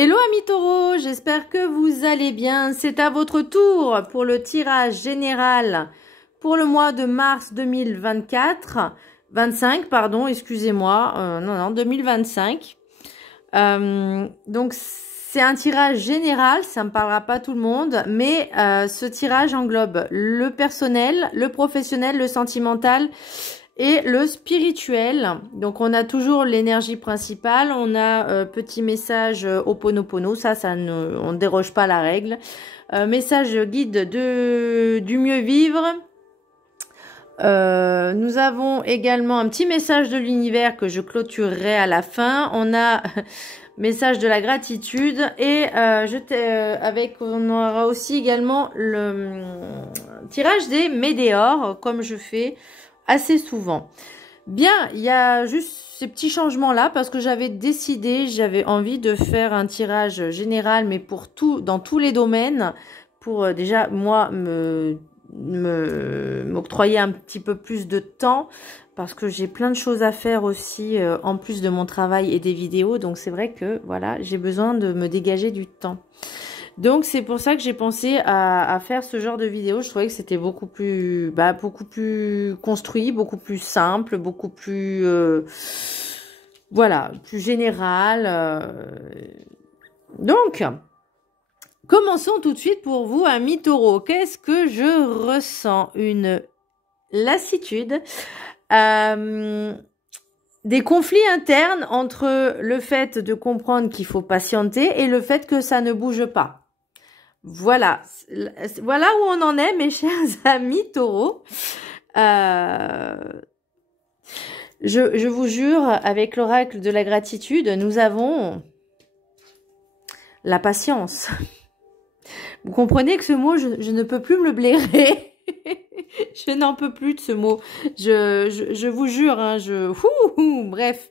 Hello amis taureaux, j'espère que vous allez bien. C'est à votre tour pour le tirage général pour le mois de mars 2024. 25, pardon, excusez-moi. Non, 2025. Donc c'est un tirage général, ça ne parlera pas tout le monde, mais ce tirage englobe le personnel, le professionnel, le sentimental et le spirituel. Donc on a toujours l'énergie principale, on a petit message Ho'oponopono, on ne déroge pas à la règle. Message guide du mieux vivre. Nous avons également un petit message de l'univers que je clôturerai à la fin. On a message de la gratitude et on aura aussi également le tirage des météores comme je fais assez souvent. Bien, il y a juste ces petits changements là parce que j'avais envie de faire un tirage général mais pour tout, dans tous les domaines, pour déjà moi m'octroyer un petit peu plus de temps parce que j'ai plein de choses à faire aussi en plus de mon travail et des vidéos, donc c'est vrai que voilà, j'ai besoin de me dégager du temps. Donc c'est pour ça que j'ai pensé à faire ce genre de vidéo. Je trouvais que c'était beaucoup plus construit, beaucoup plus simple, beaucoup plus voilà, plus général. Donc commençons tout de suite pour vous, amis taureaux. Qu'est-ce que je ressens? Une lassitude, des conflits internes entre le fait de comprendre qu'il faut patienter et le fait que ça ne bouge pas. Voilà où on en est, mes chers amis taureaux. Je vous jure, avec l'oracle de la gratitude, nous avons la patience. Vous comprenez que ce mot, je ne peux plus me le blairer. Je n'en peux plus de ce mot. Je vous jure, hein, bref.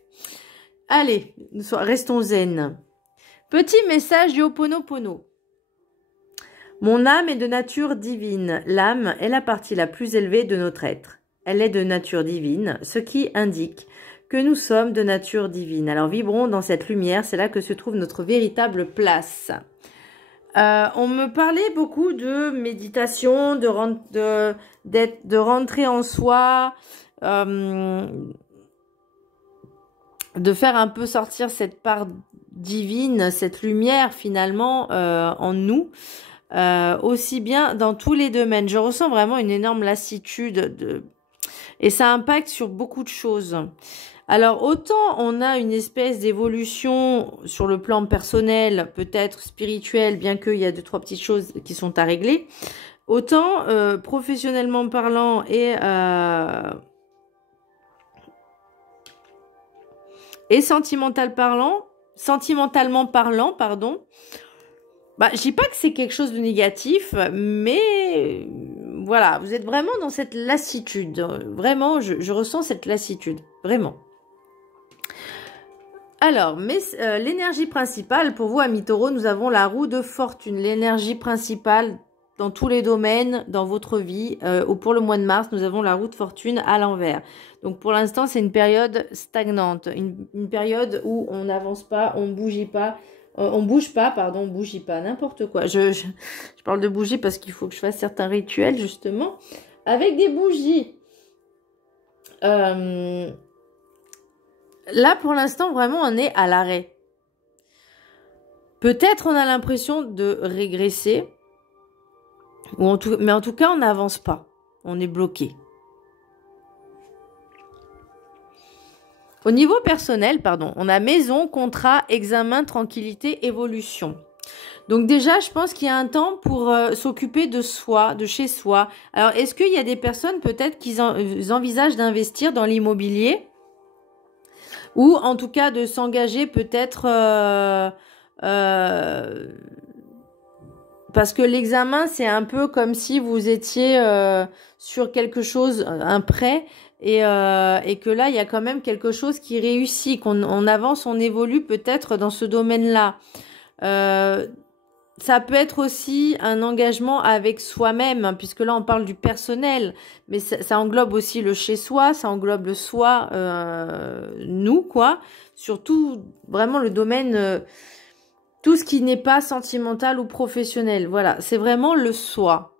Allez, restons zen. Petit message du Ho'oponopono. Mon âme est de nature divine. L'âme est la partie la plus élevée de notre être. Elle est de nature divine, ce qui indique que nous sommes de nature divine. Alors vibrons dans cette lumière, c'est là que se trouve notre véritable place. On me parlait beaucoup de méditation, de rentrer en soi, de faire un peu sortir cette part divine, cette lumière finalement en nous. Aussi bien dans tous les domaines. Je ressens vraiment une énorme lassitude et ça impacte sur beaucoup de choses. Alors autant on a une espèce d'évolution sur le plan personnel, peut-être spirituel, bien qu'il y a 2-3 petites choses qui sont à régler, autant professionnellement parlant et sentimentalement parlant, pardon. Je dis pas que c'est quelque chose de négatif, mais voilà, vous êtes vraiment dans cette lassitude. Vraiment, je ressens cette lassitude, vraiment. Alors, l'énergie principale, pour vous, amis taureaux, nous avons la roue de fortune. L'énergie principale dans tous les domaines, dans votre vie, pour le mois de mars, nous avons la roue de fortune à l'envers. Donc, pour l'instant, c'est une période stagnante, une période où on n'avance pas, on bouge pas, n'importe quoi. Je parle de bougie parce qu'il faut que je fasse certains rituels, justement, avec des bougies. Là, pour l'instant, vraiment, on est à l'arrêt. Peut-être on a l'impression de régresser, mais en tout cas, on n'avance pas. On est bloqué. Au niveau personnel, pardon, on a maison, contrat, examen, tranquillité, évolution. Donc déjà, je pense qu'il y a un temps pour s'occuper de soi, de chez soi. Alors, est-ce qu'il y a des personnes peut-être qui envisagent d'investir dans l'immobilier ou en tout cas de s'engager peut-être parce que l'examen, c'est un peu comme si vous étiez sur quelque chose, un prêt, et que là, il y a quand même quelque chose qui réussit, qu'on avance, on évolue peut-être dans ce domaine-là. Ça peut être aussi un engagement avec soi-même, hein, puisque là, on parle du personnel, mais ça englobe aussi le chez-soi, ça englobe le soi, nous, quoi. Surtout, vraiment, le domaine... tout ce qui n'est pas sentimental ou professionnel. Voilà, c'est vraiment le soi.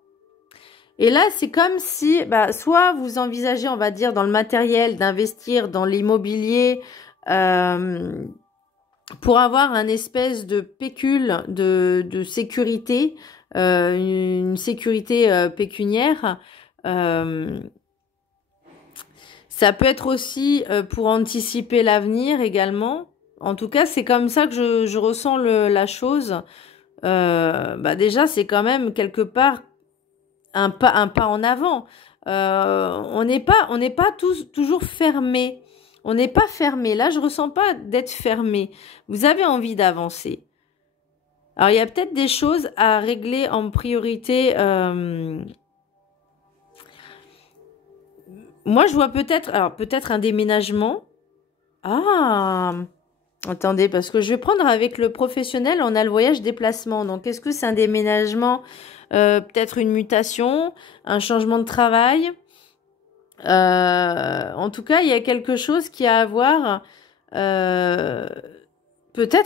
Et là, c'est comme si, soit vous envisagez, on va dire, dans le matériel, d'investir dans l'immobilier pour avoir un espèce de pécule de sécurité, une sécurité pécuniaire. Ça peut être aussi pour anticiper l'avenir également. En tout cas, c'est comme ça que je ressens la chose. Déjà, c'est quand même quelque part un pas en avant. On n'est pas toujours fermé. On n'est pas fermé. Là, je ressens pas d'être fermé. Vous avez envie d'avancer. Alors, il y a peut-être des choses à régler en priorité. Moi, je vois peut-être un déménagement. Ah, attendez, parce que je vais prendre avec le professionnel, on a le voyage déplacement. Donc, est-ce que c'est un déménagement, peut-être une mutation, un changement de travail? En tout cas, il y a quelque chose qui a à voir, peut-être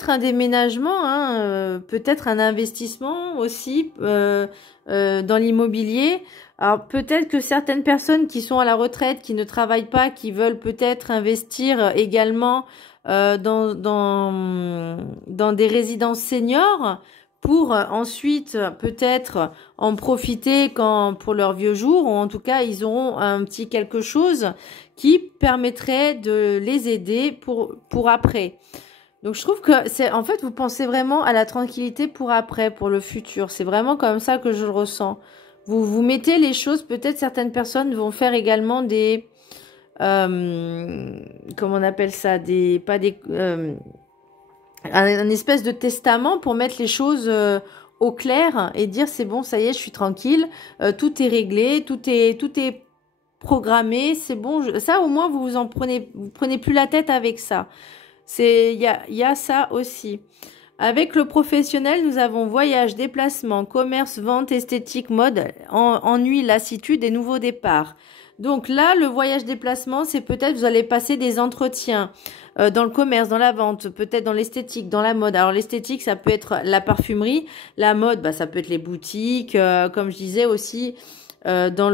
un déménagement, hein, peut-être un investissement aussi dans l'immobilier. Alors peut-être que certaines personnes qui sont à la retraite, qui ne travaillent pas, qui veulent peut-être investir également dans des résidences seniors pour ensuite peut-être en profiter pour leurs vieux jours, ou en tout cas ils auront un petit quelque chose qui permettrait de les aider pour après. Donc je trouve que en fait vous pensez vraiment à la tranquillité pour après, pour le futur. C'est vraiment comme ça que je le ressens. Vous mettez les choses, peut-être certaines personnes vont faire également des, comment on appelle ça, un espèce de testament pour mettre les choses au clair et dire c'est bon, ça y est, je suis tranquille, tout est réglé, tout est programmé, c'est bon. Ça au moins vous prenez plus la tête avec ça. Il y a ça aussi. Avec le professionnel, nous avons voyage, déplacement, commerce, vente, esthétique, mode, ennui, lassitude et nouveau départ. Donc là, le voyage, déplacement, c'est peut-être vous allez passer des entretiens dans le commerce, dans la vente, peut-être dans l'esthétique, dans la mode. Alors l'esthétique, ça peut être la parfumerie, la mode, ça peut être les boutiques, comme je disais aussi. Dans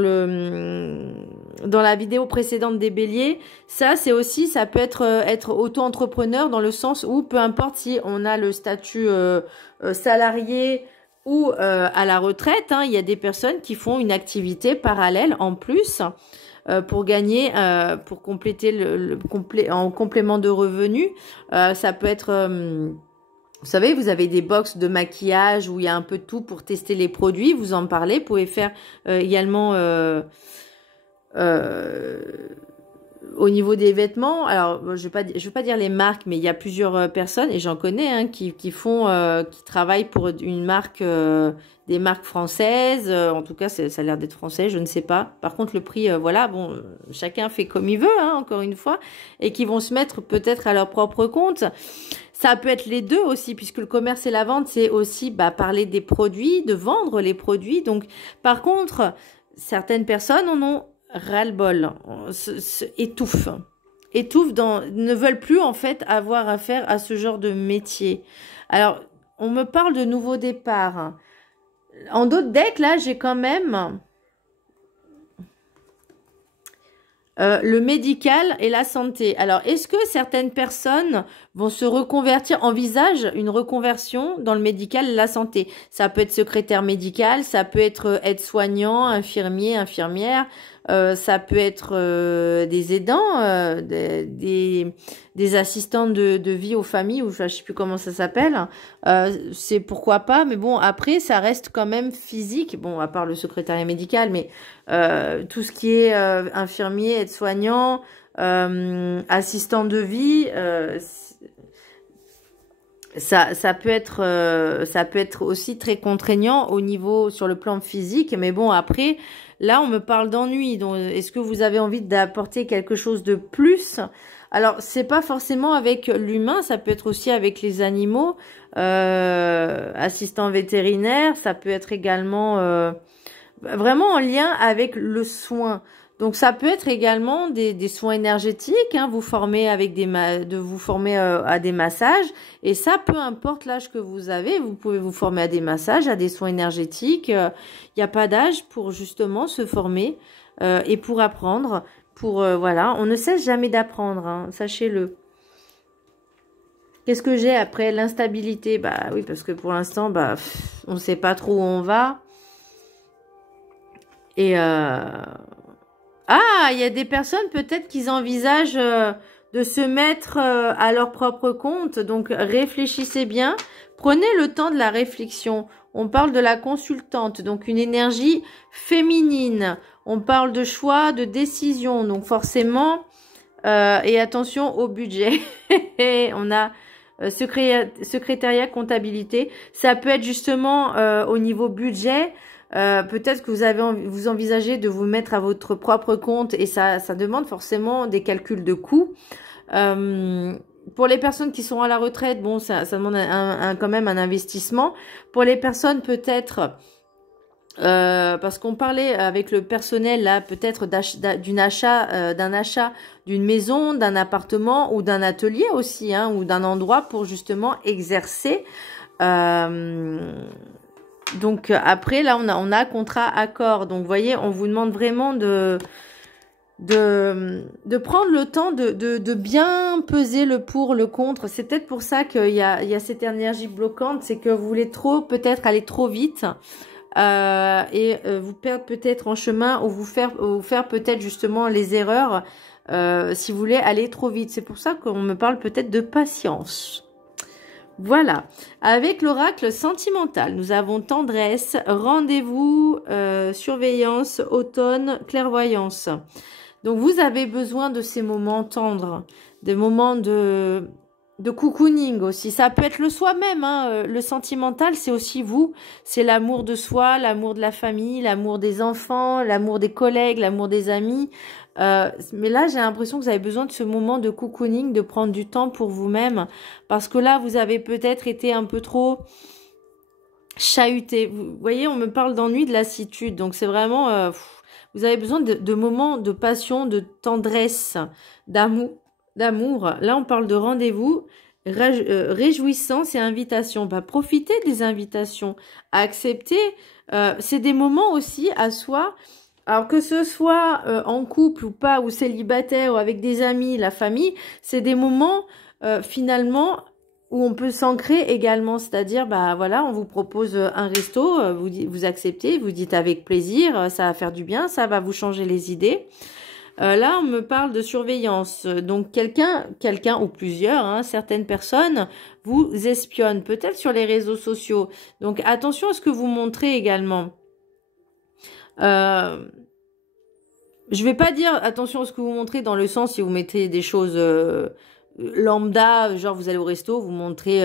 la vidéo précédente des béliers, ça peut être auto-entrepreneur dans le sens où peu importe si on a le statut salarié ou à la retraite, hein, il y a des personnes qui font une activité parallèle en plus pour gagner, pour compléter en complément de revenus. Ça peut être vous savez, vous avez des box de maquillage où il y a un peu de tout pour tester les produits. Vous en parlez. Vous pouvez faire également au niveau des vêtements. Alors, je vais pas dire les marques, mais il y a plusieurs personnes et j'en connais hein, qui travaillent pour une marque, des marques françaises. En tout cas, ça a l'air d'être français. Je ne sais pas. Par contre, le prix, voilà, bon, chacun fait comme il veut, hein, encore une fois, et qui vont se mettre peut-être à leur propre compte. Ça peut être les deux aussi, puisque le commerce et la vente, c'est aussi parler des produits, de vendre les produits. Donc, par contre, certaines personnes en ont ras-le-bol, étouffent, ne veulent plus en fait avoir affaire à ce genre de métier. Alors, on me parle de nouveau départ. En d'autres decks, là, j'ai quand même le médical et la santé. Alors, est-ce que certaines personnes vont se reconvertir, envisagent une reconversion dans le médical et la santé? Ça peut être secrétaire médical, ça peut être aide-soignant, infirmier, infirmière, ça peut être des aidants, des assistants de vie aux familles, ou je sais plus comment ça s'appelle. C'est pourquoi pas, mais bon, après, ça reste quand même physique. Bon, à part le secrétariat médical, mais tout ce qui est infirmier, aide-soignant, assistant de vie, ça peut être aussi très contraignant au niveau sur le plan physique, mais bon après là on me parle d'ennui, donc est-ce que vous avez envie d'apporter quelque chose de plus? Alors c'est pas forcément avec l'humain, ça peut être aussi avec les animaux, assistant vétérinaire, ça peut être également vraiment en lien avec le soin. Donc ça peut être également des soins énergétiques, hein, vous former avec de vous former à des massages, et ça, peu importe l'âge que vous avez, vous pouvez vous former à des massages, à des soins énergétiques. Il n'y a pas d'âge pour justement se former et pour apprendre. Voilà, on ne cesse jamais d'apprendre, hein, sachez-le. Qu'est-ce que j'ai après? L'instabilité. Bah oui, parce que pour l'instant, on ne sait pas trop où on va. Et il y a des personnes peut-être qui envisagent de se mettre à leur propre compte. Donc, réfléchissez bien. Prenez le temps de la réflexion. On parle de la consultante, donc une énergie féminine. On parle de choix, de décision. Donc, forcément, et attention au budget. On a secrétariat, comptabilité. Ça peut être justement au niveau budget. Peut-être que vous envisagez de vous mettre à votre propre compte et ça demande forcément des calculs de coûts. Pour les personnes qui sont à la retraite, bon, ça demande quand même un investissement. Pour les personnes peut-être, parce qu'on parlait avec le personnel là, peut-être d'un achat d'une maison, d'un appartement ou d'un atelier aussi, hein, ou d'un endroit pour justement exercer. Donc après là on a contrat accord. Donc vous voyez, on vous demande vraiment de prendre le temps de bien peser le pour, le contre. C'est peut-être pour ça qu'il y a cette énergie bloquante, c'est que vous voulez peut-être aller trop vite et vous perdre peut-être en chemin ou vous faire peut-être justement les erreurs si vous voulez aller trop vite. C'est pour ça qu'on me parle peut-être de patience. Voilà, avec l'oracle sentimental, nous avons tendresse, rendez-vous, surveillance, automne, clairvoyance. Donc vous avez besoin de ces moments tendres, des moments de cocooning aussi. Ça peut être le soi-même, hein. Le sentimental, c'est aussi vous, c'est l'amour de soi, l'amour de la famille, l'amour des enfants, l'amour des collègues, l'amour des amis. Mais là, j'ai l'impression que vous avez besoin de ce moment de cocooning, de prendre du temps pour vous-même. Parce que là, vous avez peut-être été un peu trop chahuté. Vous voyez, on me parle d'ennui, de lassitude. Donc, c'est vraiment... vous avez besoin de moments de passion, de tendresse, d'amour. Là, on parle de rendez-vous, réjouissance et invitation. Profitez des invitations. Accepter. C'est des moments aussi à soi... Alors que ce soit en couple ou pas, ou célibataire, ou avec des amis, la famille, c'est des moments finalement où on peut s'ancrer également. C'est-à-dire, voilà, on vous propose un resto, vous acceptez, vous dites avec plaisir, ça va faire du bien, ça va vous changer les idées. Là, on me parle de surveillance. Donc, quelqu'un ou plusieurs, hein, certaines personnes vous espionnent, peut-être sur les réseaux sociaux. Donc, attention à ce que vous montrez également. Je vais pas dire attention à ce que vous montrez dans le sens si vous mettez des choses lambda, genre vous allez au resto, vous montrez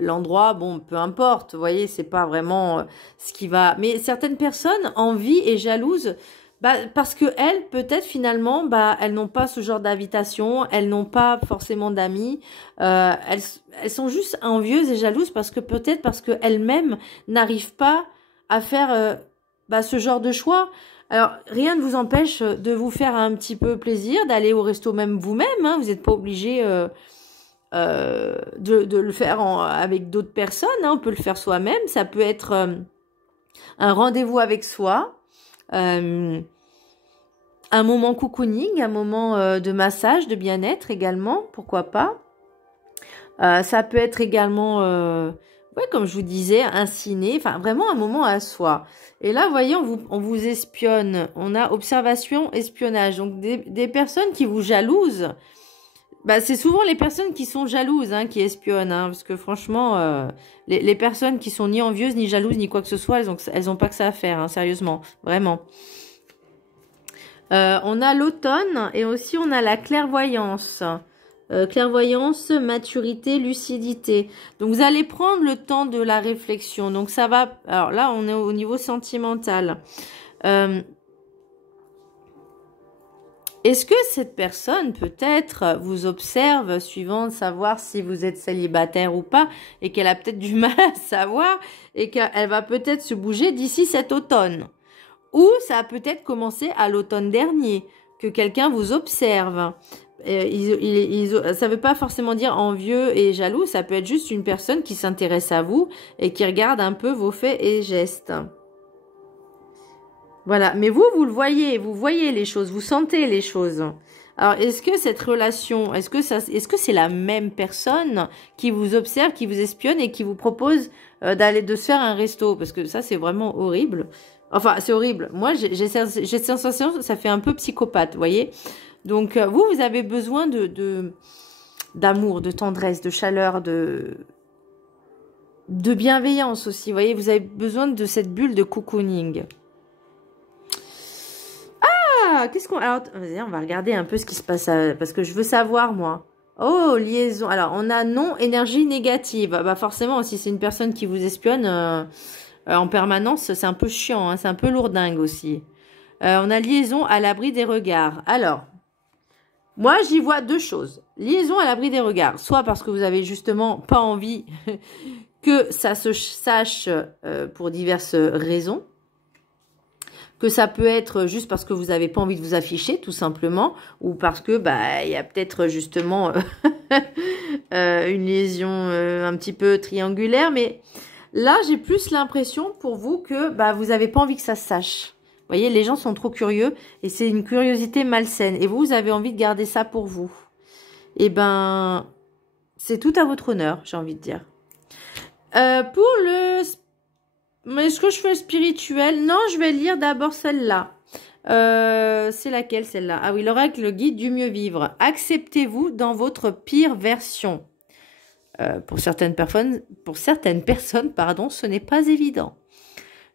l'endroit, bon peu importe, vous voyez, c'est pas vraiment ce qui va. Mais certaines personnes envient et jalouses parce que elles peut-être finalement elles n'ont pas ce genre d'invitation, elles n'ont pas forcément d'amis, elles sont juste envieuses et jalouses parce que elles-mêmes n'arrivent pas à faire ce genre de choix. Alors, rien ne vous empêche de vous faire un petit peu plaisir, d'aller au resto même vous-même. Hein, vous n'êtes pas obligé de le faire avec d'autres personnes. Hein, on peut le faire soi-même. Ça peut être un rendez-vous avec soi, un moment cocooning, un moment de massage, de bien-être également. Pourquoi pas. Ça peut être également... comme je vous disais, un ciné, enfin vraiment un moment à soi. Et là, vous voyez, on vous espionne. On a observation, espionnage. Donc des personnes qui vous jalousent, c'est souvent les personnes qui sont jalouses hein, qui espionnent. Hein, parce que franchement, les personnes qui sont ni envieuses, ni jalouses, ni quoi que ce soit, elles ont pas que ça à faire, hein, sérieusement, vraiment. On a l'automne et aussi on a la clairvoyance. Clairvoyance, maturité, lucidité. Donc, vous allez prendre le temps de la réflexion. Donc, ça va... Alors là, on est au niveau sentimental. Est-ce que cette personne, peut-être, vous observe suivant de savoir si vous êtes célibataire ou pas et qu'elle a peut-être du mal à savoir et qu'elle va peut-être se bouger d'ici cet automne? Ou ça a peut-être commencé à l'automne dernier, que quelqu'un vous observe. Ça ne veut pas forcément dire envieux et jaloux, ça peut être juste une personne qui s'intéresse à vous et qui regarde un peu vos faits et gestes. Voilà, mais vous le voyez, vous voyez les choses, vous sentez les choses. Alors, est-ce que cette relation, est-ce que c'est la même personne qui vous observe, qui vous espionne et qui vous propose de se faire un resto? Parce que ça, c'est vraiment horrible. Enfin, c'est horrible. Moi, j'ai cette sensation, ça fait un peu psychopathe, vous voyez? Donc, vous avez besoin d'amour, de tendresse, de chaleur, de bienveillance aussi, vous voyez? Vous avez besoin de cette bulle de cocooning. Qu'est-ce qu'on... Alors, vas-y, on va regarder un peu ce qui se passe, parce que je veux savoir, moi. Oh, liaison. Alors, on a non, énergie négative. Bah, forcément, si c'est une personne qui vous espionne en permanence, c'est un peu chiant, hein, c'est un peu lourdingue aussi. On a liaison à l'abri des regards. Alors, moi, j'y vois deux choses. Liaison à l'abri des regards. Soit parce que vous avez justement pas envie que ça se sache pour diverses raisons. Que ça peut être juste parce que vous n'avez pas envie de vous afficher, tout simplement, ou parce que il y a peut-être justement une liaison un petit peu triangulaire, mais là j'ai plus l'impression pour vous que vous n'avez pas envie que ça se sache. Vous voyez, les gens sont trop curieux et c'est une curiosité malsaine. Et vous avez envie de garder ça pour vous. Et c'est tout à votre honneur, j'ai envie de dire. Pour le... Mais est-ce que je fais le spirituel? Non, je vais lire d'abord celle-là. C'est laquelle celle-là? Ah oui, l'oracle, le guide du mieux vivre. Acceptez-vous dans votre pire version. Pour certaines personnes, pardon, ce n'est pas évident.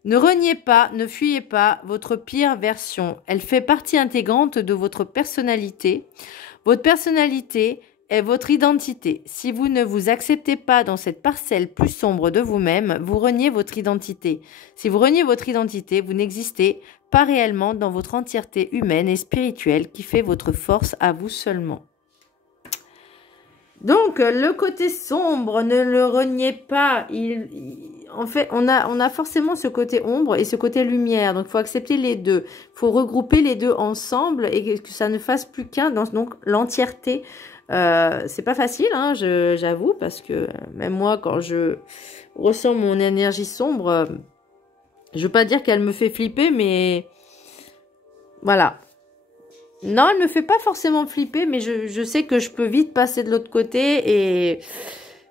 Ne reniez pas, ne fuyez pas votre pire version. Elle fait partie intégrante de votre personnalité. Votre personnalité est votre identité. Si vous ne vous acceptez pas dans cette parcelle plus sombre de vous-même, vous reniez votre identité. Si vous reniez votre identité, vous n'existez pas réellement dans votre entièreté humaine et spirituelle qui fait votre force à vous seulement. Donc, le côté sombre, ne le reniez pas. En fait, on a forcément ce côté ombre et ce côté lumière. Donc, il faut accepter les deux. Il faut regrouper les deux ensemble et que ça ne fasse plus qu'un. Donc, l'entièreté. C'est pas facile, hein, j'avoue, parce que même moi, quand je ressens mon énergie sombre, je veux pas dire qu'elle me fait flipper, mais voilà. Non, elle me fait pas forcément flipper, mais je sais que je peux vite passer de l'autre côté et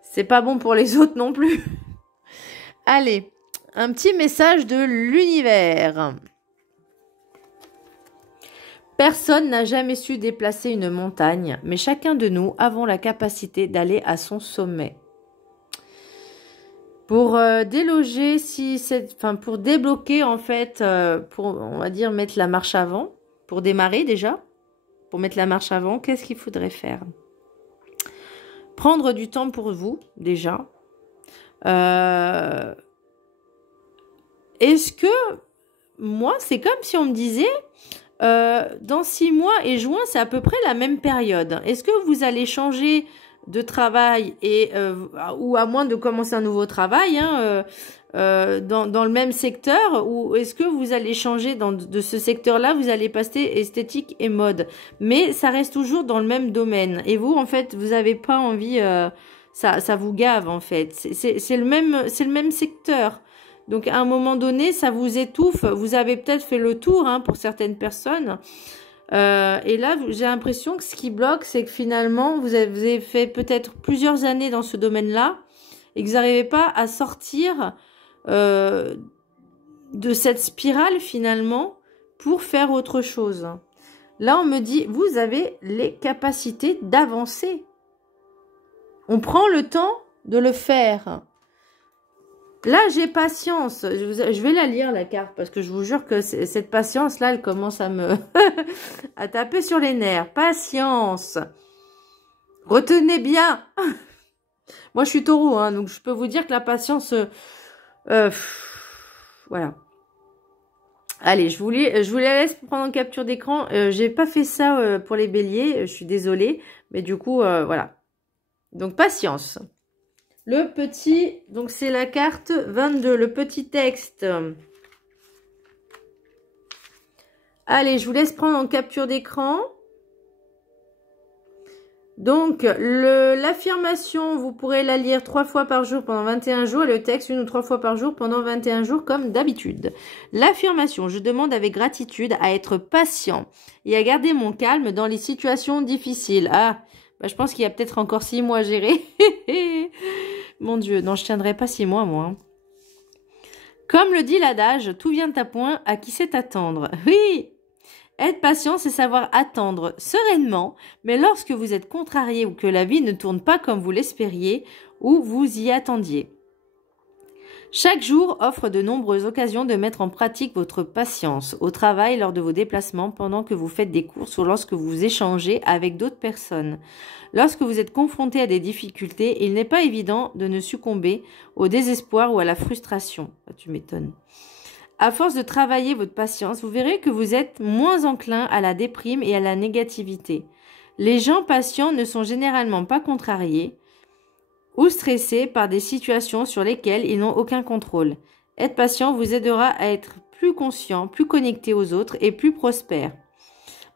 c'est pas bon pour les autres non plus. Allez, un petit message de l'univers. Personne n'a jamais su déplacer une montagne, mais chacun de nous avons la capacité d'aller à son sommet. Pour déloger, pour débloquer en fait, pour on va dire mettre la marche avant, pour démarrer déjà, pour mettre la marche avant, qu'est-ce qu'il faudrait faire? Prendre du temps pour vous déjà. Est-ce que moi, c'est comme si on me disait dans 6 mois et juin, c'est à peu près la même période. Est-ce que vous allez changer de travail ou à moins de commencer un nouveau travail dans le même secteur, ou est-ce que vous allez changer de ce secteur-là, vous allez passer esthétique et mode, mais ça reste toujours dans le même domaine. Et vous, en fait, vous n'avez pas envie, ça vous gave en fait. C'est le même secteur. Donc, à un moment donné, ça vous étouffe. Vous avez peut-être fait le tour pour certaines personnes. Et là, j'ai l'impression que ce qui bloque, c'est que finalement, vous avez fait peut-être plusieurs années dans ce domaine-là et que vous n'arrivez pas à sortir de cette spirale finalement pour faire autre chose. Là, on me dit, vous avez les capacités d'avancer. On prend le temps de le faire. Là, j'ai patience. Je vais la lire, la carte, parce que je vous jure que cette patience-là, elle commence à me à taper sur les nerfs. Patience. Retenez bien. Moi, je suis taureau, donc je peux vous dire que la patience... voilà. Allez, je vous la laisse prendre en capture d'écran. J'ai pas fait ça pour les béliers. Je suis désolée. Mais du coup, voilà. Donc, patience. Le petit, donc c'est la carte 22, le petit texte. Allez, je vous laisse prendre en capture d'écran. Donc, l'affirmation, vous pourrez la lire 3 fois par jour pendant 21 jours. Et le texte, 1 ou 3 fois par jour pendant 21 jours, comme d'habitude. L'affirmation, je demande avec gratitude à être patient et à garder mon calme dans les situations difficiles. Ah, bah, je pense qu'il y a peut-être encore 6 mois à gérer. Mon Dieu, non, je tiendrai pas 6 mois, moi. Comme le dit l'adage, tout vient à point à qui sait attendre. Oui! Être patient, c'est savoir attendre sereinement, mais lorsque vous êtes contrarié ou que la vie ne tourne pas comme vous l'espériez ou vous y attendiez. Chaque jour offre de nombreuses occasions de mettre en pratique votre patience au travail, lors de vos déplacements, pendant que vous faites des courses ou lorsque vous échangez avec d'autres personnes. Lorsque vous êtes confronté à des difficultés, il n'est pas évident de ne succomber au désespoir ou à la frustration. Ah, tu m'étonnes. À force de travailler votre patience, vous verrez que vous êtes moins enclin à la déprime et à la négativité. Les gens patients ne sont généralement pas contrariés ou stressés par des situations sur lesquelles ils n'ont aucun contrôle. Être patient vous aidera à être plus conscient, plus connecté aux autres et plus prospère.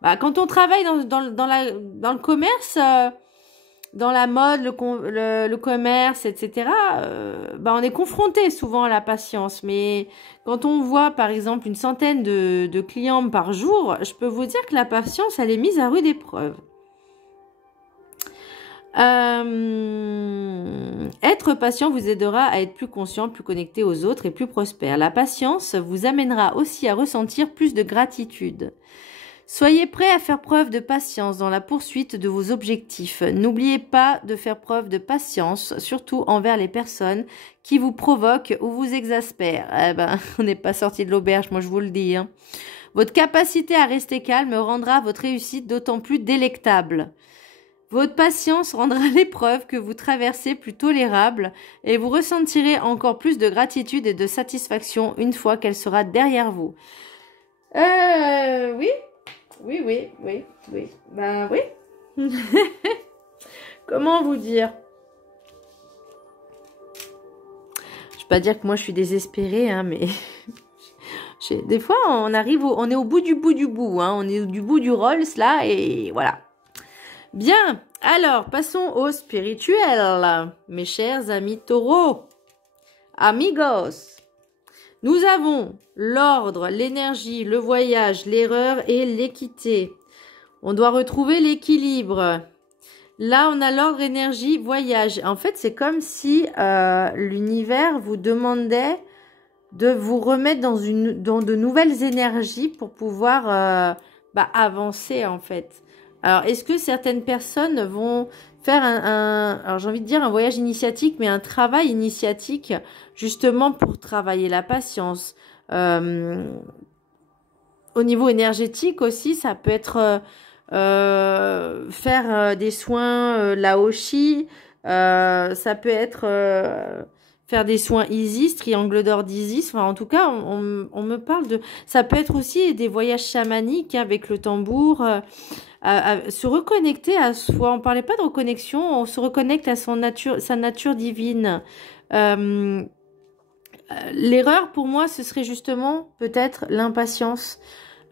Bah, quand on travaille dans le commerce, dans la mode, le commerce, etc., bah, on est confronté souvent à la patience. Mais quand on voit, par exemple, une centaine de clients par jour, je peux vous dire que la patience, elle est mise à rude épreuve. Être patient vous aidera à être plus conscient, plus connecté aux autres et plus prospère. La patience vous amènera aussi à ressentir plus de gratitude. Soyez prêts à faire preuve de patience dans la poursuite de vos objectifs. N'oubliez pas de faire preuve de patience, surtout envers les personnes qui vous provoquent ou vous exaspèrent. Eh ben, on n'est pas sorti de l'auberge, moi je vous le dis. Hein. Votre capacité à rester calme rendra votre réussite d'autant plus délectable. Votre patience rendra l'épreuve que vous traversez plus tolérable et vous ressentirez encore plus de gratitude et de satisfaction une fois qu'elle sera derrière vous. Oui. Ben oui. Comment vous dire? Je vais pas dire que moi je suis désespérée, hein, mais des fois on est au bout du bout, hein, on est du bout du Rolls là et voilà. Bien, alors passons au spirituel, mes chers amis taureaux, amigos. Nous avons l'ordre, l'énergie, le voyage, l'erreur et l'équité. On doit retrouver l'équilibre. Là, on a l'ordre, énergie, voyage. En fait, c'est comme si l'univers vous demandait de vous remettre dans de nouvelles énergies pour pouvoir avancer, en fait. Alors, est-ce que certaines personnes vont faire alors j'ai envie de dire un voyage initiatique, mais un travail initiatique, justement pour travailler la patience. Au niveau énergétique aussi, ça peut être faire des soins Laoshi, ça peut être faire des soins Isis, triangle d'or d'Isis. Enfin, en tout cas, on me parle de... Ça peut être aussi des voyages chamaniques avec le tambour, se reconnecter à soi. On parlait pas de reconnexion, on se reconnecte à sa nature divine. L'erreur pour moi, ce serait justement peut-être l'impatience.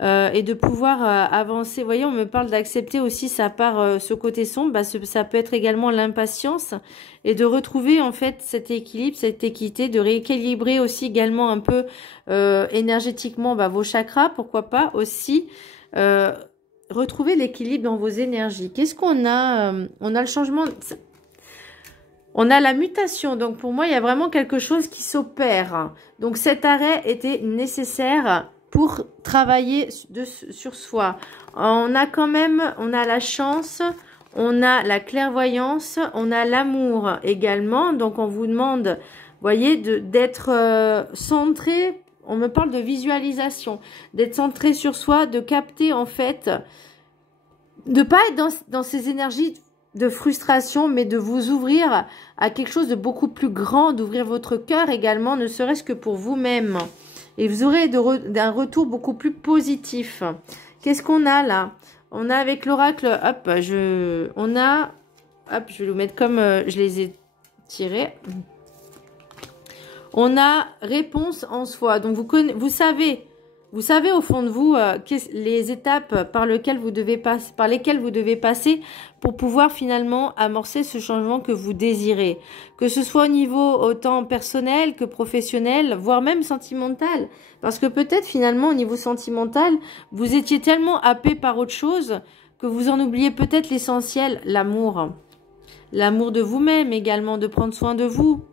Et de pouvoir avancer. Vous voyez, on me parle d'accepter aussi sa part, ce côté sombre. Bah, ça peut être également l'impatience et de retrouver en fait cet équilibre, cette équité, de rééquilibrer aussi également un peu énergétiquement vos chakras, pourquoi pas aussi retrouver l'équilibre dans vos énergies. Qu'est-ce qu'on a on a le changement, on a la mutation. Donc pour moi, il y a vraiment quelque chose qui s'opère. Donc cet arrêt était nécessaire pour travailler sur soi. On a quand même, on a la chance, on a la clairvoyance, on a l'amour également. Donc on vous demande, voyez, d'être centré. On me parle de visualisation, d'être centré sur soi, de capter en fait, de pas être dans ces énergies de frustration, mais de vous ouvrir à quelque chose de beaucoup plus grand, d'ouvrir votre cœur également, ne serait-ce que pour vous-même. Et vous aurez un retour beaucoup plus positif. Qu'est-ce qu'on a là? On a avec l'oracle, hop, je vais le mettre comme je les ai tirés. On a réponse en soi. Donc vous savez, Vous savez au fond de vous les étapes par lesquelles vous devez passer pour pouvoir finalement amorcer ce changement que vous désirez. Que ce soit au niveau autant personnel que professionnel, voire même sentimental. Parce que peut-être finalement au niveau sentimental, vous étiez tellement happé par autre chose que vous en oubliez peut-être l'essentiel, l'amour. L'amour de vous-même également, de prendre soin de vous.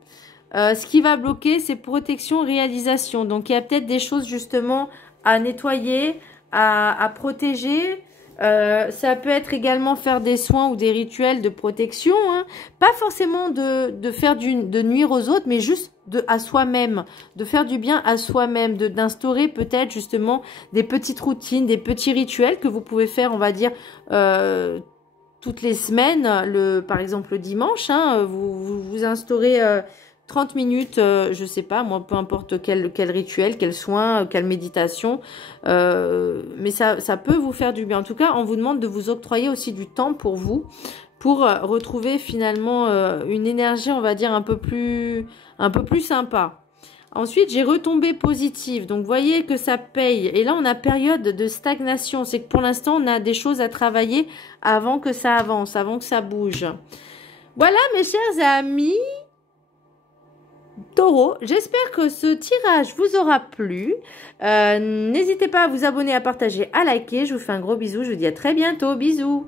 Ce qui va bloquer, c'est protection, réalisation. Donc, il y a peut-être des choses justement à nettoyer, à protéger. Ça peut être également faire des soins ou des rituels de protection. Hein. Pas forcément de faire de nuire aux autres, mais juste à soi-même. De faire du bien à soi-même. D'instaurer peut-être justement des petites routines, des petits rituels que vous pouvez faire, on va dire... toutes les semaines, par exemple le dimanche, hein, vous instaurez 30 minutes, je sais pas, moi, peu importe quel rituel, quel soin, quelle méditation, mais ça peut vous faire du bien. En tout cas, on vous demande de vous octroyer aussi du temps pour vous, pour retrouver finalement une énergie, on va dire, un peu plus sympa. Ensuite, j'ai retombé positive. Donc, vous voyez que ça paye. Et là, on a période de stagnation. C'est que pour l'instant, on a des choses à travailler avant que ça avance, avant que ça bouge. Voilà, mes chers amis Taureau. J'espère que ce tirage vous aura plu. N'hésitez pas à vous abonner, à partager, à liker. Je vous fais un gros bisou. Je vous dis à très bientôt. Bisous.